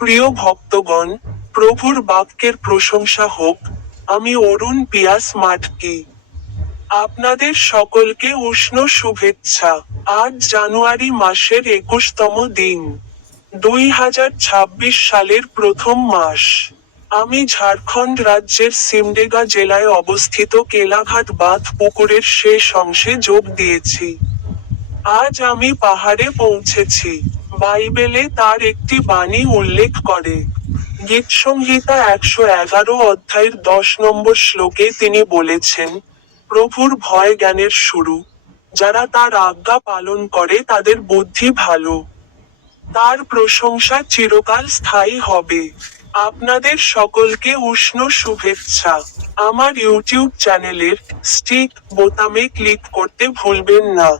প্রিয় ভক্তগণ, প্রভুর বাক্যের প্রশংসা হোক। আমি অরুণ পিয়াস মাটকি। আপনাদের সকলকে উষ্ণ শুভেচ্ছা। আজ জানুয়ারি মাসের 21তম দিন, 2026 সালের প্রথম মাস। আমি ঝাড়খণ্ড রাজ্যের সিমডেগা জেলায় অবস্থিত কেলাঘাট বাঁধ পুকুরের শেষ অংশে যোগ দিয়েছি। আজ আমি পাহাড়ে পৌঁছেছি। বাইবেলে তার একটি বাণী উল্লেখ করে। গীতসংহিতা 111 অধ্যায়ের 10 নম্বর শ্লোকে তিনি বলেছেন, প্রভুর ভয় জ্ঞানের শুরু। যারা তার আজ্ঞা পালন করে তাদের বুদ্ধি ভালো। তার প্রশংসা চিরকাল স্থায়ী হবে। আপনাদের সকলকে উষ্ণ শুভেচ্ছা। আমার ইউটিউব চ্যানেলের স্টিক বোতামে ক্লিক করতে ভুলবেন না।